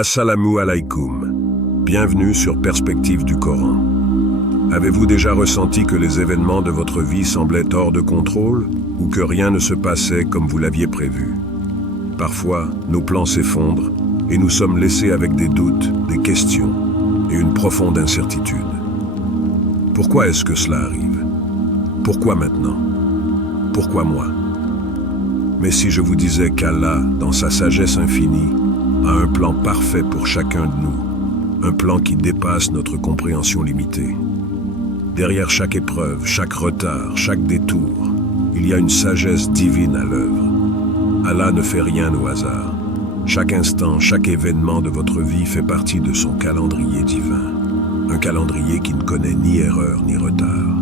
Assalamu alaikum. Bienvenue sur Perspective du Coran. Avez-vous déjà ressenti que les événements de votre vie semblaient hors de contrôle ou que rien ne se passait comme vous l'aviez prévu? Parfois, nos plans s'effondrent et nous sommes laissés avec des doutes, des questions et une profonde incertitude. Pourquoi est-ce que cela arrive? Pourquoi maintenant? Pourquoi moi? Mais si je vous disais qu'Allah, dans sa sagesse infinie, a un plan parfait pour chacun de nous, un plan qui dépasse notre compréhension limitée. Derrière chaque épreuve, chaque retard, chaque détour, il y a une sagesse divine à l'œuvre. Allah ne fait rien au hasard. Chaque instant, chaque événement de votre vie fait partie de son calendrier divin. Un calendrier qui ne connaît ni erreur ni retard.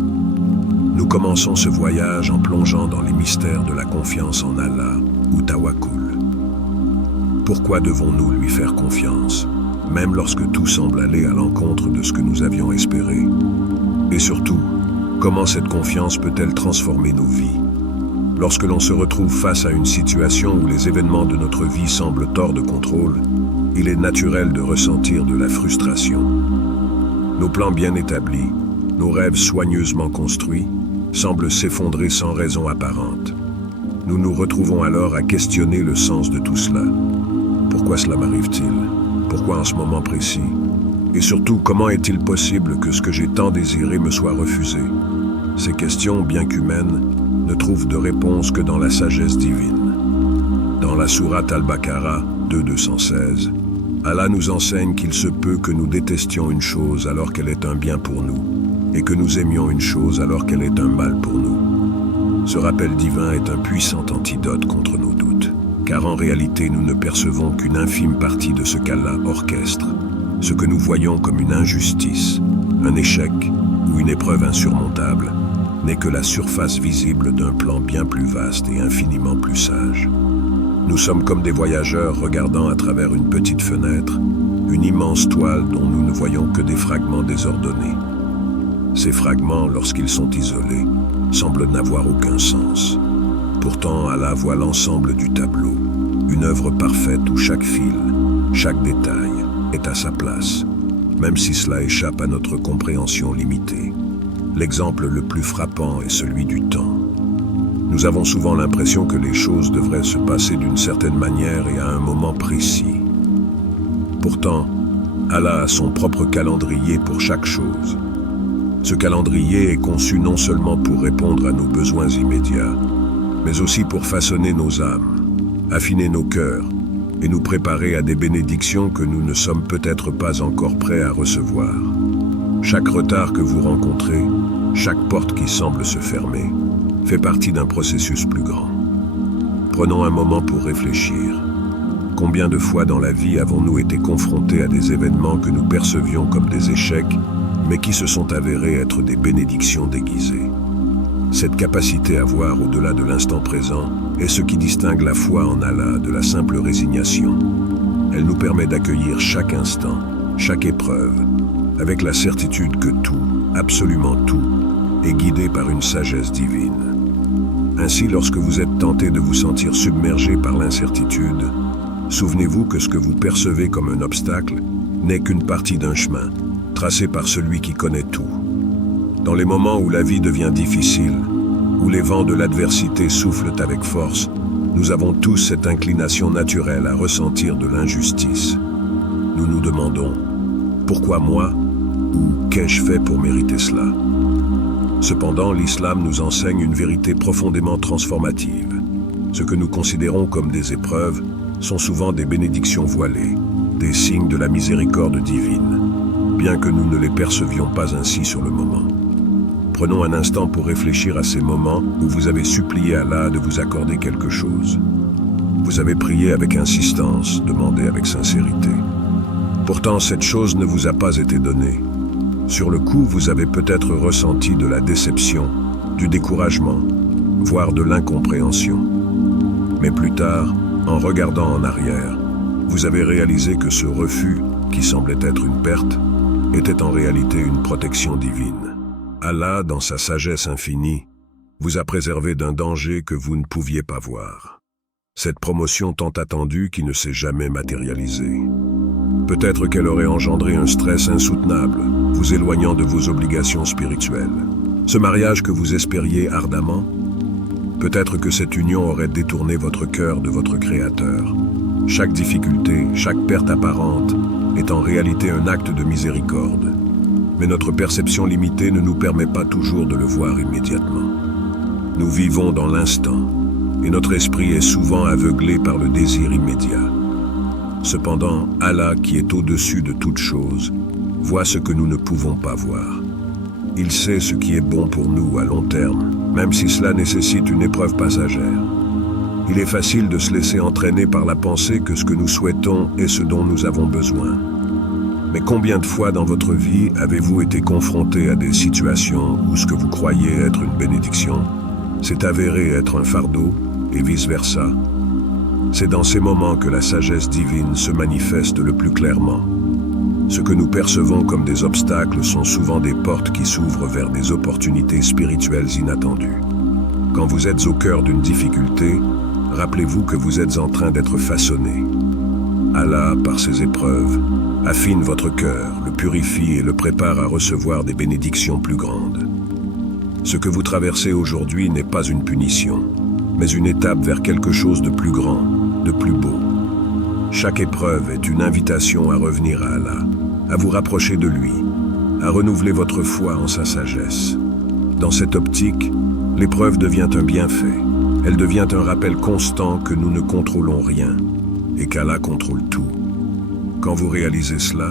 Nous commençons ce voyage en plongeant dans les mystères de la confiance en Allah, ou tawakkul. Pourquoi devons-nous lui faire confiance, même lorsque tout semble aller à l'encontre de ce que nous avions espéré? Et surtout, comment cette confiance peut-elle transformer nos vies? Lorsque l'on se retrouve face à une situation où les événements de notre vie semblent hors de contrôle, il est naturel de ressentir de la frustration. Nos plans bien établis, nos rêves soigneusement construits, semblent s'effondrer sans raison apparente. Nous nous retrouvons alors à questionner le sens de tout cela. Pourquoi cela m'arrive-t-il? Pourquoi en ce moment précis? Et surtout, comment est-il possible que ce que j'ai tant désiré me soit refusé? Ces questions, bien qu'humaines, ne trouvent de réponse que dans la sagesse divine. Dans la sourate Al-Baqarah 2:216, Allah nous enseigne qu'il se peut que nous détestions une chose alors qu'elle est un bien pour nous, et que nous aimions une chose alors qu'elle est un mal pour nous. Ce rappel divin est un puissant antidote contre nos doutes, car en réalité nous ne percevons qu'une infime partie de ce qu'Allah orchestre, ce que nous voyons comme une injustice, un échec ou une épreuve insurmontable, n'est que la surface visible d'un plan bien plus vaste et infiniment plus sage. Nous sommes comme des voyageurs regardant à travers une petite fenêtre, une immense toile dont nous ne voyons que des fragments désordonnés. Ces fragments, lorsqu'ils sont isolés, semblent n'avoir aucun sens. Pourtant, Allah voit l'ensemble du tableau, une œuvre parfaite où chaque fil, chaque détail est à sa place, même si cela échappe à notre compréhension limitée. L'exemple le plus frappant est celui du temps. Nous avons souvent l'impression que les choses devraient se passer d'une certaine manière et à un moment précis. Pourtant, Allah a son propre calendrier pour chaque chose. Ce calendrier est conçu non seulement pour répondre à nos besoins immédiats, mais aussi pour façonner nos âmes, affiner nos cœurs et nous préparer à des bénédictions que nous ne sommes peut-être pas encore prêts à recevoir. Chaque retard que vous rencontrez, chaque porte qui semble se fermer, fait partie d'un processus plus grand. Prenons un moment pour réfléchir. Combien de fois dans la vie avons-nous été confrontés à des événements que nous percevions comme des échecs, mais qui se sont avérés être des bénédictions déguisées? Cette capacité à voir au-delà de l'instant présent est ce qui distingue la foi en Allah de la simple résignation. Elle nous permet d'accueillir chaque instant, chaque épreuve, avec la certitude que tout, absolument tout, est guidé par une sagesse divine. Ainsi, lorsque vous êtes tenté de vous sentir submergé par l'incertitude, souvenez-vous que ce que vous percevez comme un obstacle n'est qu'une partie d'un chemin, tracé par celui qui connaît tout. Dans les moments où la vie devient difficile, où les vents de l'adversité soufflent avec force, nous avons tous cette inclination naturelle à ressentir de l'injustice. Nous nous demandons « Pourquoi moi ?» ou « Qu'ai-je fait pour mériter cela ?» Cependant, l'islam nous enseigne une vérité profondément transformative. Ce que nous considérons comme des épreuves sont souvent des bénédictions voilées, des signes de la miséricorde divine, bien que nous ne les percevions pas ainsi sur le moment. Prenons un instant pour réfléchir à ces moments où vous avez supplié Allah de vous accorder quelque chose. Vous avez prié avec insistance, demandé avec sincérité. Pourtant, cette chose ne vous a pas été donnée. Sur le coup, vous avez peut-être ressenti de la déception, du découragement, voire de l'incompréhension. Mais plus tard, en regardant en arrière, vous avez réalisé que ce refus, qui semblait être une perte, était en réalité une protection divine. Allah, dans sa sagesse infinie, vous a préservé d'un danger que vous ne pouviez pas voir. Cette promotion tant attendue qui ne s'est jamais matérialisée. Peut-être qu'elle aurait engendré un stress insoutenable, vous éloignant de vos obligations spirituelles. Ce mariage que vous espériez ardemment, peut-être que cette union aurait détourné votre cœur de votre Créateur. Chaque difficulté, chaque perte apparente est en réalité un acte de miséricorde. Mais notre perception limitée ne nous permet pas toujours de le voir immédiatement. Nous vivons dans l'instant, et notre esprit est souvent aveuglé par le désir immédiat. Cependant, Allah, qui est au-dessus de toute chose, voit ce que nous ne pouvons pas voir. Il sait ce qui est bon pour nous à long terme, même si cela nécessite une épreuve passagère. Il est facile de se laisser entraîner par la pensée que ce que nous souhaitons est ce dont nous avons besoin. Mais combien de fois dans votre vie avez-vous été confronté à des situations où ce que vous croyez être une bénédiction s'est avéré être un fardeau et vice-versa? C'est dans ces moments que la sagesse divine se manifeste le plus clairement. Ce que nous percevons comme des obstacles sont souvent des portes qui s'ouvrent vers des opportunités spirituelles inattendues. Quand vous êtes au cœur d'une difficulté, rappelez-vous que vous êtes en train d'être façonné. Allah, par ses épreuves, affine votre cœur, le purifie et le prépare à recevoir des bénédictions plus grandes. Ce que vous traversez aujourd'hui n'est pas une punition, mais une étape vers quelque chose de plus grand, de plus beau. Chaque épreuve est une invitation à revenir à Allah, à vous rapprocher de lui, à renouveler votre foi en sa sagesse. Dans cette optique, l'épreuve devient un bienfait. Elle devient un rappel constant que nous ne contrôlons rien et qu'Allah contrôle tout. Quand vous réalisez cela,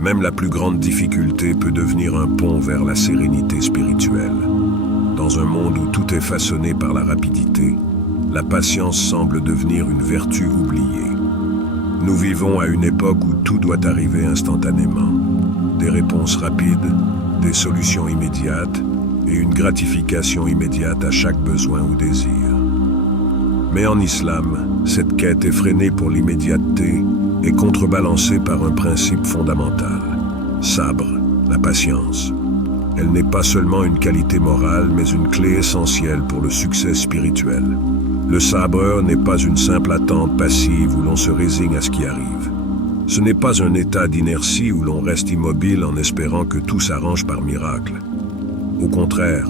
même la plus grande difficulté peut devenir un pont vers la sérénité spirituelle. Dans un monde où tout est façonné par la rapidité, la patience semble devenir une vertu oubliée. Nous vivons à une époque où tout doit arriver instantanément. Des réponses rapides, des solutions immédiates et une gratification immédiate à chaque besoin ou désir. Mais en islam, cette quête effrénée pour l'immédiateté est contrebalancée par un principe fondamental. Sabre, la patience. Elle n'est pas seulement une qualité morale, mais une clé essentielle pour le succès spirituel. Le sabreur n'est pas une simple attente passive où l'on se résigne à ce qui arrive. Ce n'est pas un état d'inertie où l'on reste immobile en espérant que tout s'arrange par miracle. Au contraire,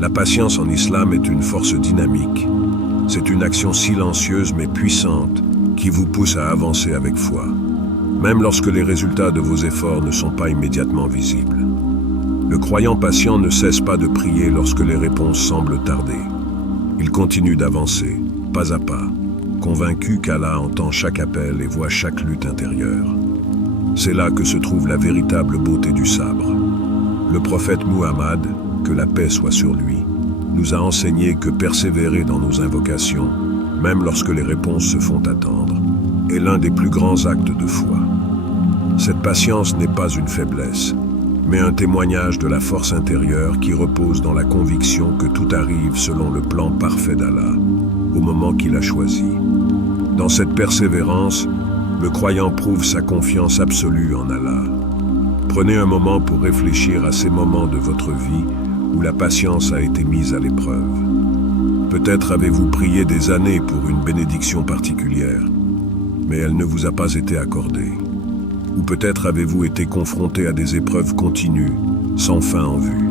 la patience en islam est une force dynamique. C'est une action silencieuse mais puissante qui vous pousse à avancer avec foi, même lorsque les résultats de vos efforts ne sont pas immédiatement visibles. Le croyant patient ne cesse pas de prier lorsque les réponses semblent tarder. Il continue d'avancer, pas à pas, convaincu qu'Allah entend chaque appel et voit chaque lutte intérieure. C'est là que se trouve la véritable beauté du sabre. Le prophète Muhammad, que la paix soit sur lui, nous a enseigné que persévérer dans nos invocations, même lorsque les réponses se font attendre, est l'un des plus grands actes de foi. Cette patience n'est pas une faiblesse, mais un témoignage de la force intérieure qui repose dans la conviction que tout arrive selon le plan parfait d'Allah, au moment qu'il a choisi. Dans cette persévérance, le croyant prouve sa confiance absolue en Allah. Prenez un moment pour réfléchir à ces moments de votre vie où la patience a été mise à l'épreuve. Peut-être avez-vous prié des années pour une bénédiction particulière, mais elle ne vous a pas été accordée. Ou peut-être avez-vous été confronté à des épreuves continues, sans fin en vue.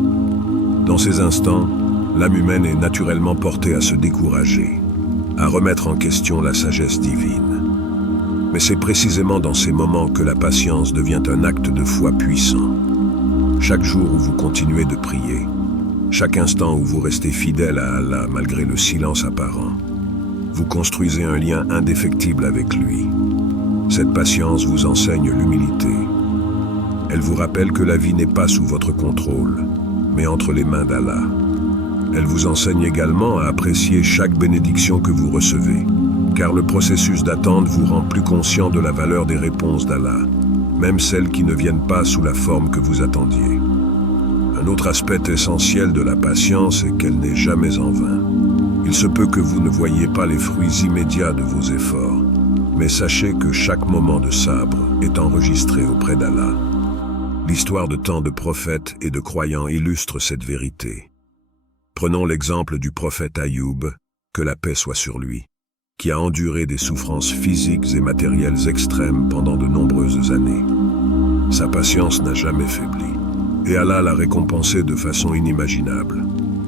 Dans ces instants, l'âme humaine est naturellement portée à se décourager, à remettre en question la sagesse divine. Mais c'est précisément dans ces moments que la patience devient un acte de foi puissant. Chaque jour où vous continuez de prier, chaque instant où vous restez fidèle à Allah malgré le silence apparent, vous construisez un lien indéfectible avec lui. Cette patience vous enseigne l'humilité. Elle vous rappelle que la vie n'est pas sous votre contrôle, mais entre les mains d'Allah. Elle vous enseigne également à apprécier chaque bénédiction que vous recevez, car le processus d'attente vous rend plus conscient de la valeur des réponses d'Allah, même celles qui ne viennent pas sous la forme que vous attendiez. Un autre aspect essentiel de la patience est qu'elle n'est jamais en vain. Il se peut que vous ne voyiez pas les fruits immédiats de vos efforts, mais sachez que chaque moment de sabre est enregistré auprès d'Allah. L'histoire de tant de prophètes et de croyants illustre cette vérité. Prenons l'exemple du prophète Ayoub, que la paix soit sur lui, qui a enduré des souffrances physiques et matérielles extrêmes pendant de nombreuses années. Sa patience n'a jamais faibli. Et Allah l'a récompensé de façon inimaginable,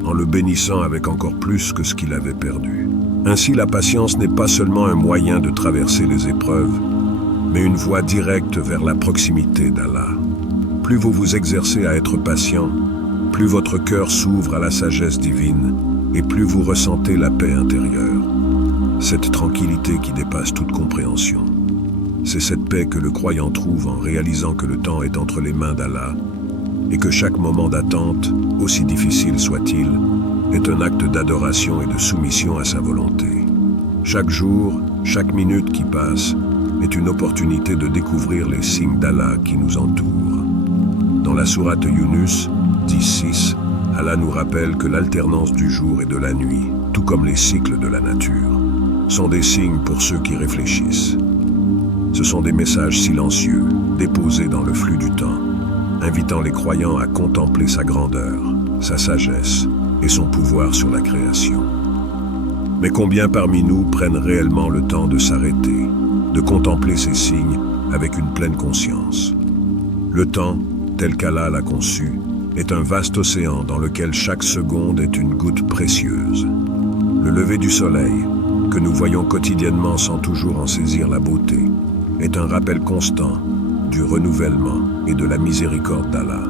en le bénissant avec encore plus que ce qu'il avait perdu. Ainsi, la patience n'est pas seulement un moyen de traverser les épreuves, mais une voie directe vers la proximité d'Allah. Plus vous vous exercez à être patient, plus votre cœur s'ouvre à la sagesse divine et plus vous ressentez la paix intérieure. Cette tranquillité qui dépasse toute compréhension. C'est cette paix que le croyant trouve en réalisant que le temps est entre les mains d'Allah et que chaque moment d'attente, aussi difficile soit-il, est un acte d'adoration et de soumission à sa volonté. Chaque jour, chaque minute qui passe est une opportunité de découvrir les signes d'Allah qui nous entourent. Dans la sourate Yunus 10.6, Allah nous rappelle que l'alternance du jour et de la nuit, tout comme les cycles de la nature, sont des signes pour ceux qui réfléchissent. Ce sont des messages silencieux, déposés dans le flux du temps, invitant les croyants à contempler sa grandeur, sa sagesse et son pouvoir sur la création. Mais combien parmi nous prennent réellement le temps de s'arrêter, de contempler ces signes avec une pleine conscience? Le temps, tel qu'Allah l'a conçu, est un vaste océan dans lequel chaque seconde est une goutte précieuse. Le lever du soleil, que nous voyons quotidiennement sans toujours en saisir la beauté, est un rappel constant du renouvellement et de la miséricorde d'Allah.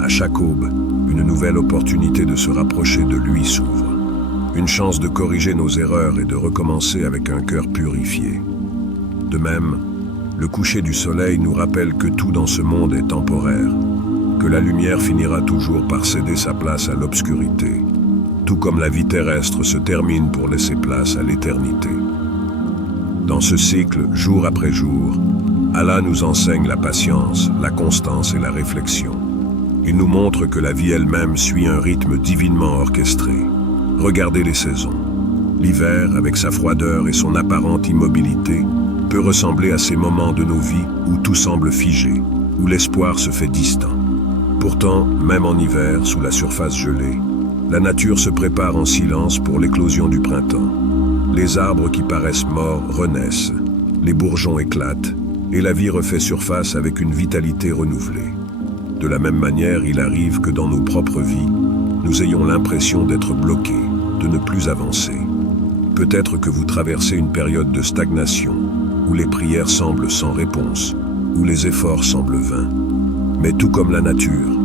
À chaque aube, une nouvelle opportunité de se rapprocher de lui s'ouvre. Une chance de corriger nos erreurs et de recommencer avec un cœur purifié. De même, le coucher du soleil nous rappelle que tout dans ce monde est temporaire, que la lumière finira toujours par céder sa place à l'obscurité, tout comme la vie terrestre se termine pour laisser place à l'éternité. Dans ce cycle, jour après jour, Allah nous enseigne la patience, la constance et la réflexion. Il nous montre que la vie elle-même suit un rythme divinement orchestré. Regardez les saisons. L'hiver, avec sa froideur et son apparente immobilité, peut ressembler à ces moments de nos vies où tout semble figé, où l'espoir se fait distant. Pourtant, même en hiver, sous la surface gelée, la nature se prépare en silence pour l'éclosion du printemps. Les arbres qui paraissent morts renaissent, les bourgeons éclatent, et la vie refait surface avec une vitalité renouvelée. De la même manière, il arrive que dans nos propres vies, nous ayons l'impression d'être bloqués, de ne plus avancer. Peut-être que vous traversez une période de stagnation, où les prières semblent sans réponse, où les efforts semblent vains. Mais tout comme la nature,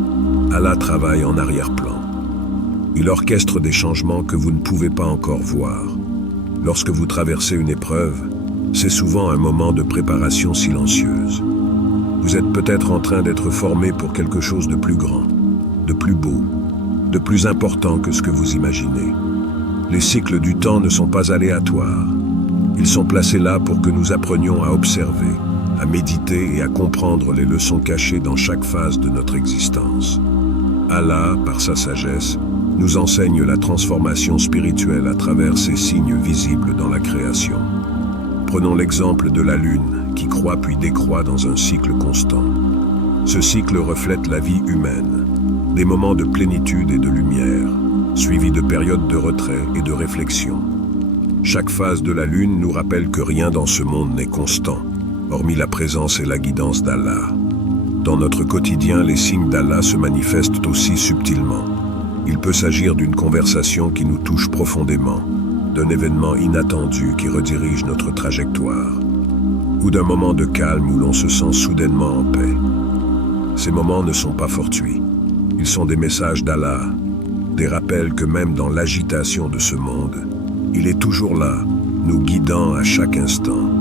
Allah travaille en arrière-plan. Il orchestre des changements que vous ne pouvez pas encore voir. Lorsque vous traversez une épreuve, c'est souvent un moment de préparation silencieuse. Vous êtes peut-être en train d'être formé pour quelque chose de plus grand, de plus beau, de plus important que ce que vous imaginez. Les cycles du temps ne sont pas aléatoires. Ils sont placés là pour que nous apprenions à observer, à méditer et à comprendre les leçons cachées dans chaque phase de notre existence. Allah, par sa sagesse, nous enseigne la transformation spirituelle à travers ces signes visibles dans la création. Prenons l'exemple de la Lune, qui croît puis décroît dans un cycle constant. Ce cycle reflète la vie humaine, des moments de plénitude et de lumière, suivis de périodes de retrait et de réflexion. Chaque phase de la Lune nous rappelle que rien dans ce monde n'est constant, hormis la présence et la guidance d'Allah. Dans notre quotidien, les signes d'Allah se manifestent aussi subtilement. Il peut s'agir d'une conversation qui nous touche profondément, d'un événement inattendu qui redirige notre trajectoire, ou d'un moment de calme où l'on se sent soudainement en paix. Ces moments ne sont pas fortuits. Ils sont des messages d'Allah, des rappels que même dans l'agitation de ce monde, il est toujours là, nous guidant à chaque instant.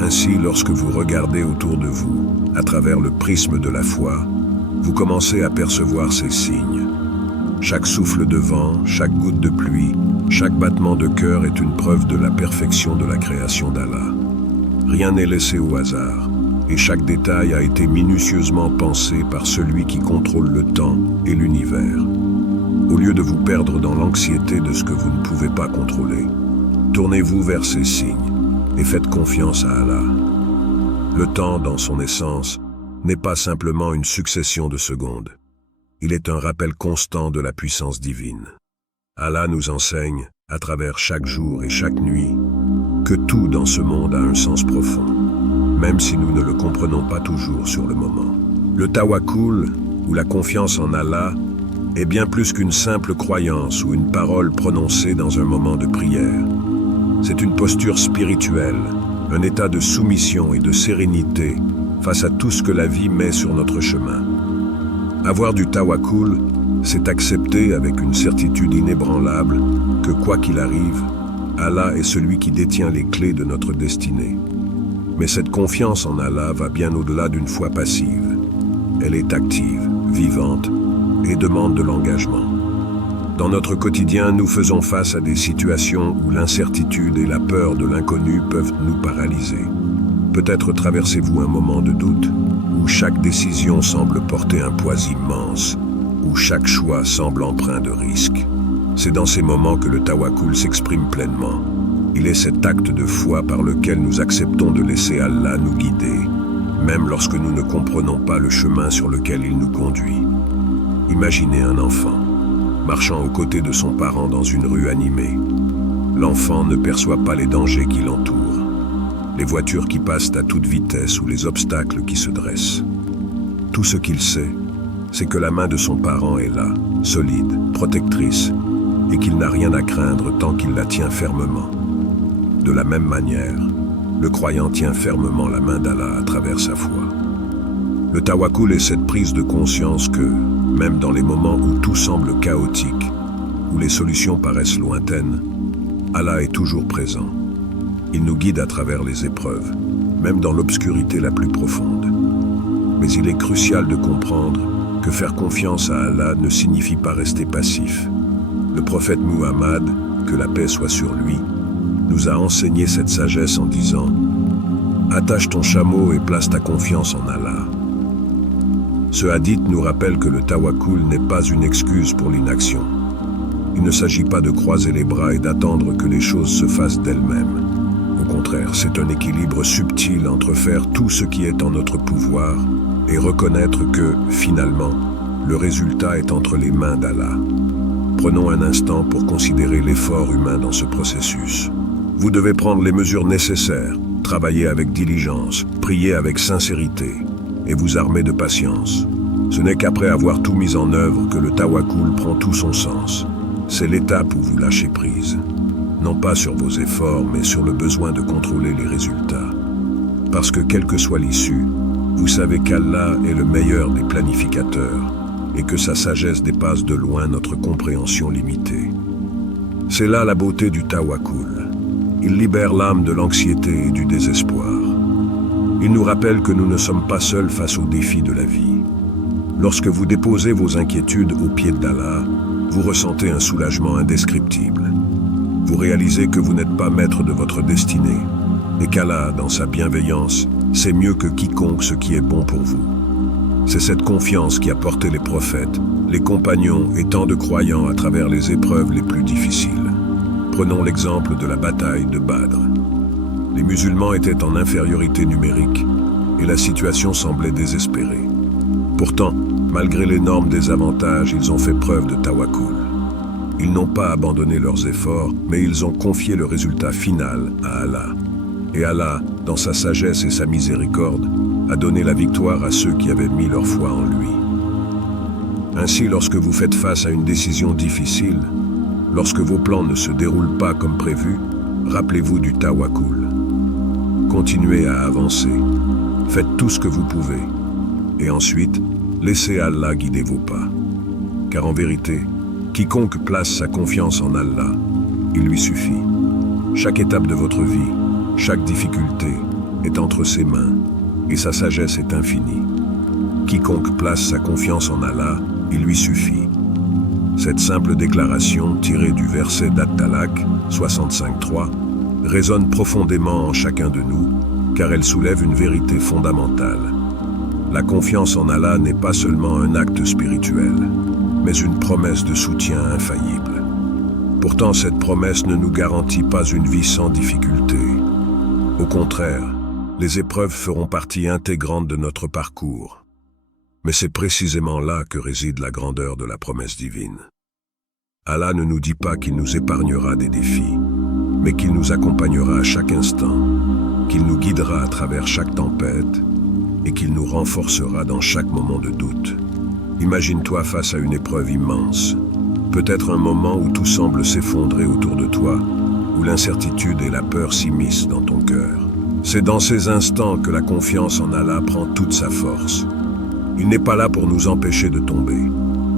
Ainsi, lorsque vous regardez autour de vous, à travers le prisme de la foi, vous commencez à percevoir ces signes. Chaque souffle de vent, chaque goutte de pluie, chaque battement de cœur est une preuve de la perfection de la création d'Allah. Rien n'est laissé au hasard, et chaque détail a été minutieusement pensé par celui qui contrôle le temps et l'univers. Au lieu de vous perdre dans l'anxiété de ce que vous ne pouvez pas contrôler, tournez-vous vers ces signes et faites confiance à Allah. Le temps, dans son essence, n'est pas simplement une succession de secondes. Il est un rappel constant de la puissance divine. Allah nous enseigne, à travers chaque jour et chaque nuit, que tout dans ce monde a un sens profond. même si nous ne le comprenons pas toujours sur le moment. Le tawakkul, ou la confiance en Allah, est bien plus qu'une simple croyance ou une parole prononcée dans un moment de prière. C'est une posture spirituelle, un état de soumission et de sérénité face à tout ce que la vie met sur notre chemin. Avoir du tawakkul, c'est accepter avec une certitude inébranlable que quoi qu'il arrive, Allah est celui qui détient les clés de notre destinée. Mais cette confiance en Allah va bien au-delà d'une foi passive. Elle est active, vivante et demande de l'engagement. Dans notre quotidien, nous faisons face à des situations où l'incertitude et la peur de l'inconnu peuvent nous paralyser. Peut-être traversez-vous un moment de doute, où chaque décision semble porter un poids immense, où chaque choix semble empreint de risques. C'est dans ces moments que le tawakkul s'exprime pleinement. Il est cet acte de foi par lequel nous acceptons de laisser Allah nous guider, même lorsque nous ne comprenons pas le chemin sur lequel il nous conduit. Imaginez un enfant, marchant aux côtés de son parent dans une rue animée. L'enfant ne perçoit pas les dangers qui l'entourent, les voitures qui passent à toute vitesse ou les obstacles qui se dressent. Tout ce qu'il sait, c'est que la main de son parent est là, solide, protectrice, et qu'il n'a rien à craindre tant qu'il la tient fermement. De la même manière, le croyant tient fermement la main d'Allah à travers sa foi. Le tawakkul est cette prise de conscience que, même dans les moments où tout semble chaotique, où les solutions paraissent lointaines, Allah est toujours présent. Il nous guide à travers les épreuves, même dans l'obscurité la plus profonde. Mais il est crucial de comprendre que faire confiance à Allah ne signifie pas rester passif. Le prophète Muhammad, que la paix soit sur lui, nous a enseigné cette sagesse en disant « Attache ton chameau et place ta confiance en Allah ». Ce hadith nous rappelle que le tawakkul n'est pas une excuse pour l'inaction. Il ne s'agit pas de croiser les bras et d'attendre que les choses se fassent d'elles-mêmes. Au contraire, c'est un équilibre subtil entre faire tout ce qui est en notre pouvoir et reconnaître que, finalement, le résultat est entre les mains d'Allah. Prenons un instant pour considérer l'effort humain dans ce processus. Vous devez prendre les mesures nécessaires, travailler avec diligence, prier avec sincérité et vous armer de patience. Ce n'est qu'après avoir tout mis en œuvre que le tawakkul prend tout son sens. C'est l'étape où vous lâchez prise. Non pas sur vos efforts, mais sur le besoin de contrôler les résultats. Parce que quelle que soit l'issue, vous savez qu'Allah est le meilleur des planificateurs et que sa sagesse dépasse de loin notre compréhension limitée. C'est là la beauté du tawakkul. Il libère l'âme de l'anxiété et du désespoir. Il nous rappelle que nous ne sommes pas seuls face aux défis de la vie. Lorsque vous déposez vos inquiétudes aux pieds d'Allah, vous ressentez un soulagement indescriptible. Vous réalisez que vous n'êtes pas maître de votre destinée et qu'Allah, dans sa bienveillance, sait mieux que quiconque ce qui est bon pour vous. C'est cette confiance qui a porté les prophètes, les compagnons et tant de croyants à travers les épreuves les plus difficiles. Prenons l'exemple de la bataille de Badr. Les musulmans étaient en infériorité numérique et la situation semblait désespérée. Pourtant, malgré l'énorme désavantage, ils ont fait preuve de tawakkul. Ils n'ont pas abandonné leurs efforts, mais ils ont confié le résultat final à Allah. Et Allah, dans sa sagesse et sa miséricorde, a donné la victoire à ceux qui avaient mis leur foi en lui. Ainsi, lorsque vous faites face à une décision difficile, lorsque vos plans ne se déroulent pas comme prévu, rappelez-vous du tawakkul. Continuez à avancer, faites tout ce que vous pouvez, et ensuite, laissez Allah guider vos pas. Car en vérité, quiconque place sa confiance en Allah, il lui suffit. Chaque étape de votre vie, chaque difficulté est entre ses mains, et sa sagesse est infinie. Quiconque place sa confiance en Allah, il lui suffit. Cette simple déclaration, tirée du verset d'At-Talaq 65.3, résonne profondément en chacun de nous, car elle soulève une vérité fondamentale. La confiance en Allah n'est pas seulement un acte spirituel, mais une promesse de soutien infaillible. Pourtant, cette promesse ne nous garantit pas une vie sans difficulté. Au contraire, les épreuves feront partie intégrante de notre parcours. Mais c'est précisément là que réside la grandeur de la promesse divine. Allah ne nous dit pas qu'il nous épargnera des défis, mais qu'il nous accompagnera à chaque instant, qu'il nous guidera à travers chaque tempête et qu'il nous renforcera dans chaque moment de doute. Imagine-toi face à une épreuve immense, peut-être un moment où tout semble s'effondrer autour de toi, où l'incertitude et la peur s'immiscent dans ton cœur. C'est dans ces instants que la confiance en Allah prend toute sa force. Il n'est pas là pour nous empêcher de tomber,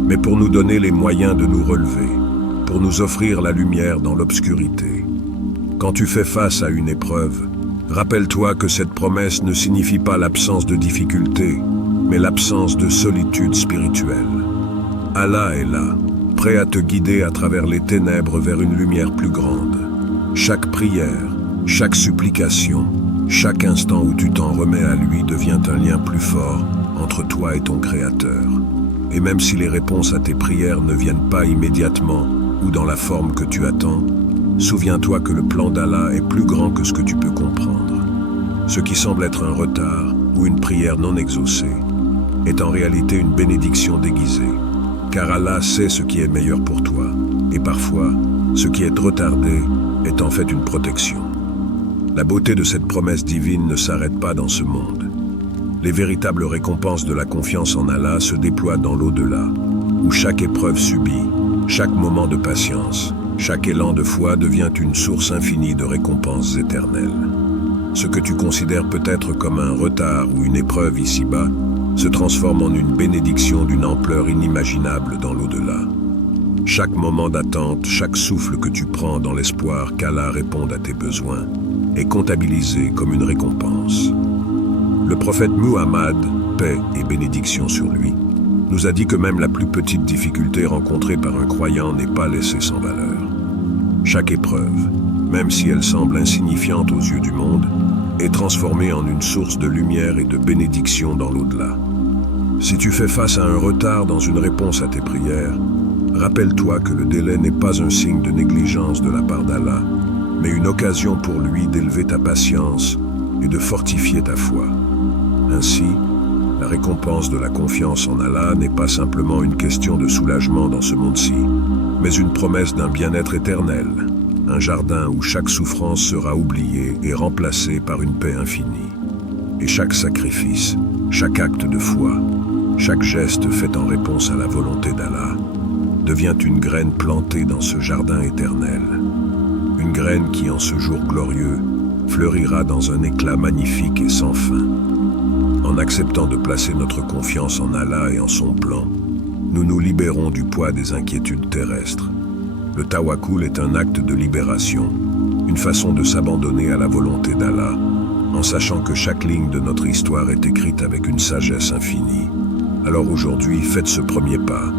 mais pour nous donner les moyens de nous relever, pour nous offrir la lumière dans l'obscurité. Quand tu fais face à une épreuve, rappelle-toi que cette promesse ne signifie pas l'absence de difficultés, mais l'absence de solitude spirituelle. Allah est là, prêt à te guider à travers les ténèbres vers une lumière plus grande. Chaque prière, chaque supplication, chaque instant où tu t'en remets à lui devient un lien plus fort entre toi et ton Créateur. Et même si les réponses à tes prières ne viennent pas immédiatement ou dans la forme que tu attends, souviens-toi que le plan d'Allah est plus grand que ce que tu peux comprendre. Ce qui semble être un retard ou une prière non exaucée est en réalité une bénédiction déguisée, car Allah sait ce qui est meilleur pour toi, et parfois, ce qui est retardé est en fait une protection. La beauté de cette promesse divine ne s'arrête pas dans ce monde. Les véritables récompenses de la confiance en Allah se déploient dans l'au-delà, où chaque épreuve subie, chaque moment de patience, chaque élan de foi devient une source infinie de récompenses éternelles. Ce que tu considères peut-être comme un retard ou une épreuve ici-bas se transforme en une bénédiction d'une ampleur inimaginable dans l'au-delà. Chaque moment d'attente, chaque souffle que tu prends dans l'espoir qu'Allah réponde à tes besoins est comptabilisé comme une récompense. Le prophète Muhammad, paix et bénédiction sur lui, nous a dit que même la plus petite difficulté rencontrée par un croyant n'est pas laissée sans valeur. Chaque épreuve, même si elle semble insignifiante aux yeux du monde, est transformée en une source de lumière et de bénédiction dans l'au-delà. Si tu fais face à un retard dans une réponse à tes prières, rappelle-toi que le délai n'est pas un signe de négligence de la part d'Allah, mais une occasion pour lui d'élever ta patience et de fortifier ta foi. Ainsi, la récompense de la confiance en Allah n'est pas simplement une question de soulagement dans ce monde-ci, mais une promesse d'un bien-être éternel, un jardin où chaque souffrance sera oubliée et remplacée par une paix infinie. Et chaque sacrifice, chaque acte de foi, chaque geste fait en réponse à la volonté d'Allah, devient une graine plantée dans ce jardin éternel. Une graine qui, en ce jour glorieux, fleurira dans un éclat magnifique et sans fin. En acceptant de placer notre confiance en Allah et en son plan, nous nous libérons du poids des inquiétudes terrestres. Le tawakkul est un acte de libération, une façon de s'abandonner à la volonté d'Allah, en sachant que chaque ligne de notre histoire est écrite avec une sagesse infinie. Alors aujourd'hui, faites ce premier pas.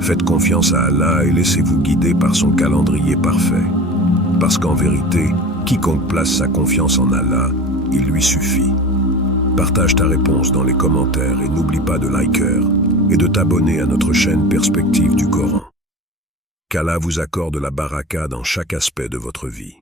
Faites confiance à Allah et laissez-vous guider par son calendrier parfait. Parce qu'en vérité, quiconque place sa confiance en Allah, il lui suffit. Partage ta réponse dans les commentaires et n'oublie pas de liker et de t'abonner à notre chaîne Perspective du Coran. Qu'Allah vous accorde la baraka dans chaque aspect de votre vie.